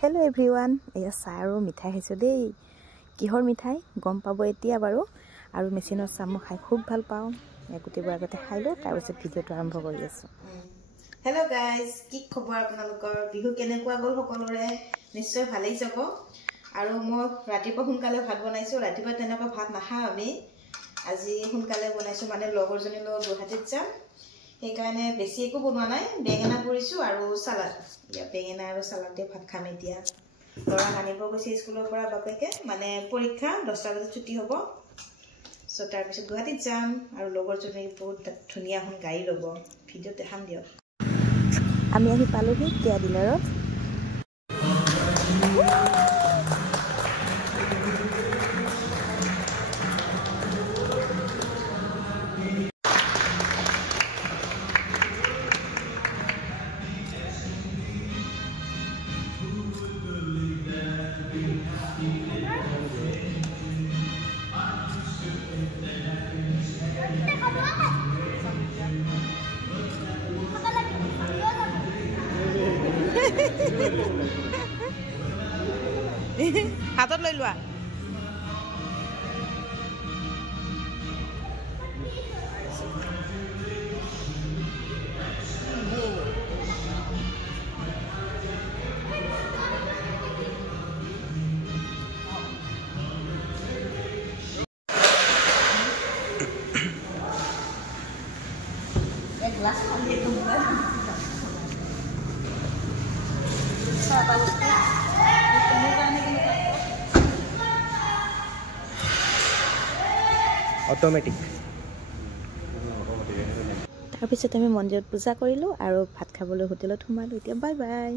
hello everyone एया चाह और मिठाई खाइছো देই কিহৰ মিঠাই গম পাব এতিয়া বাৰু আৰু মেচিনৰ চাহ মই খাই খুব ভাল পাওঁ একুটিবোৰ আগতে খাইলো তাৰ পিছত ভিডিওটো আৰম্ভ কৰি আছো हेलो गाइस কি খবৰ আপোনালোকৰ বিহু কেনেকুৱা গল সকলোৰে নিশ্চয় ভালেই যাব আৰু মই ৰাতিপুৱা সোনকালে ভাত বনাইছো ৰাতিপুৱা তেনেকৈ ভাত নাখাও আমি আজি সোনকালে বনাইছো মানে লগৰজনী লগত গুৱাহাটীত যাম এই কাৰণে বেছি একো বনোৱা নাই বেঙেনা পৰিছো আৰু সালাড ইয়া বেঙেনা আৰু সালাড দিয়ে ভাত খাম এতিয়া লৰা আনিব গৈছে স্কুলৰ পৰা বাপেকে মানে পৰীক্ষা 10টা বজাত ছুটি হ'ব সো তাৰ পিছত গুৱাহাটীত যাম আৰু লগৰজনী বহুত ধুনীয়া এখন গাড়ী ল'ব ভিডিও দেখাম দিয়ক আমি আহি পালোহি কিয়া ডিলাৰত হাতত লৈ লোৱা এক গ্লাস পানী একদম ऑटोमेटिक তাৰ পিছত আমি মন্দিৰত পূজা কৰিলো আৰু ভাত খাবলৈ হোটেলত সোমালো এতিয়া বাই বাই